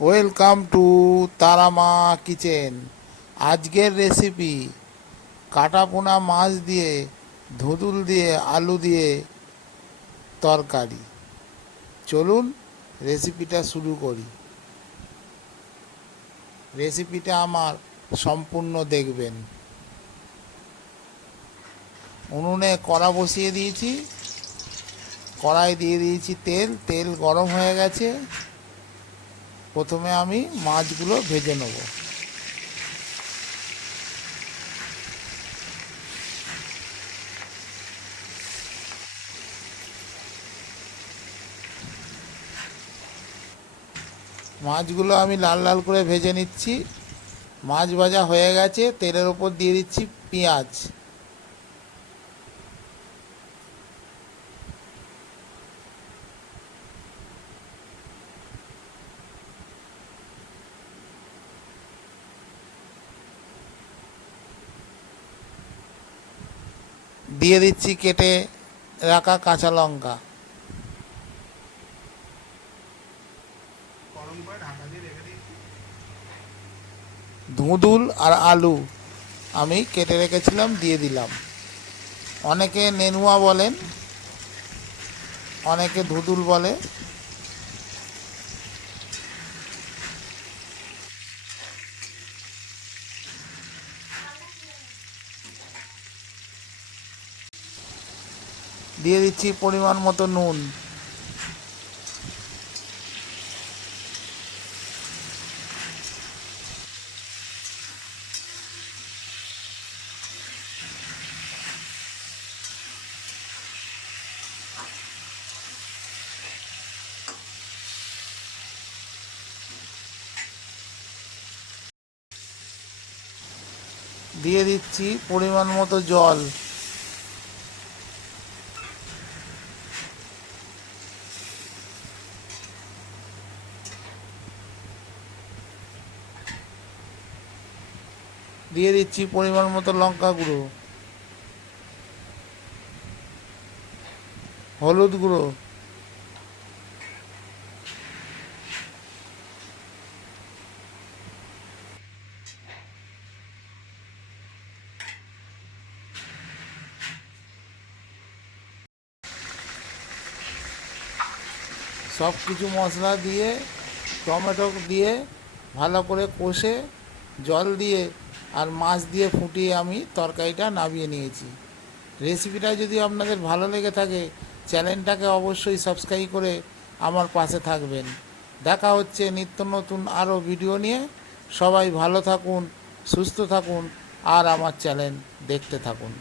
Welcome to Tara Maa kitchen. আজকের recipe কাটাপোনা মাছ দিয়ে ধুঁদুল দিয়ে আলু দিয়ে তরকারি। চলুন রেসিপিটা শুরু করি। রেসিপিটা আমার সম্পূর্ণ দেখবেন। উনুনে কড়া বসিয়ে দিয়েছি, কড়াই দিয়ে দিয়েছি তেল। তেল গরম হয়ে গেছে। প্রথমে আমি মাছগুলো ভেজে নেব। মাছগুলো আমি লাল লাল করে ভেজে নিচ্ছি। মাছ ভাজা হয়ে গেছে। তেলের ওপর দিয়ে দিচ্ছি পেঁয়াজ। দিয়ে দিচ্ছি কেটে রাখা কাঁচা লঙ্কা। ধুঁদুল আর আলু আমি কেটে রেখেছিলাম, দিয়ে দিলাম। অনেকে নেনুয়া বলেন, অনেকে ধুঁদুল বলে। দিয়ে দিচ্ছি পরিমাণ মতো নুন। দিয়ে দিচ্ছি পরিমাণ মতো জল। দিয়ে দিচ্ছি পরিমাণ মতো লঙ্কা গুঁড়ো, হলুদ গুঁড়ো, সব কিছু মশলা দিয়ে টমেটো দিয়ে ভালো করে কষে জল দিয়ে আর মাছ দিয়ে ফুটিয়ে আমি তরকারিটা নামিয়ে নিয়েছি। রেসিপিটা যদি আপনাদের ভালো লেগে থাকে, চ্যানেলটাকে অবশ্যই সাবস্ক্রাইব করে আমার পাশে থাকবেন। দেখা হচ্ছে নিত্য নতুন আরও ভিডিও নিয়ে। সবাই ভালো থাকুন, সুস্থ থাকুন আর আমার চ্যানেল দেখতে থাকুন।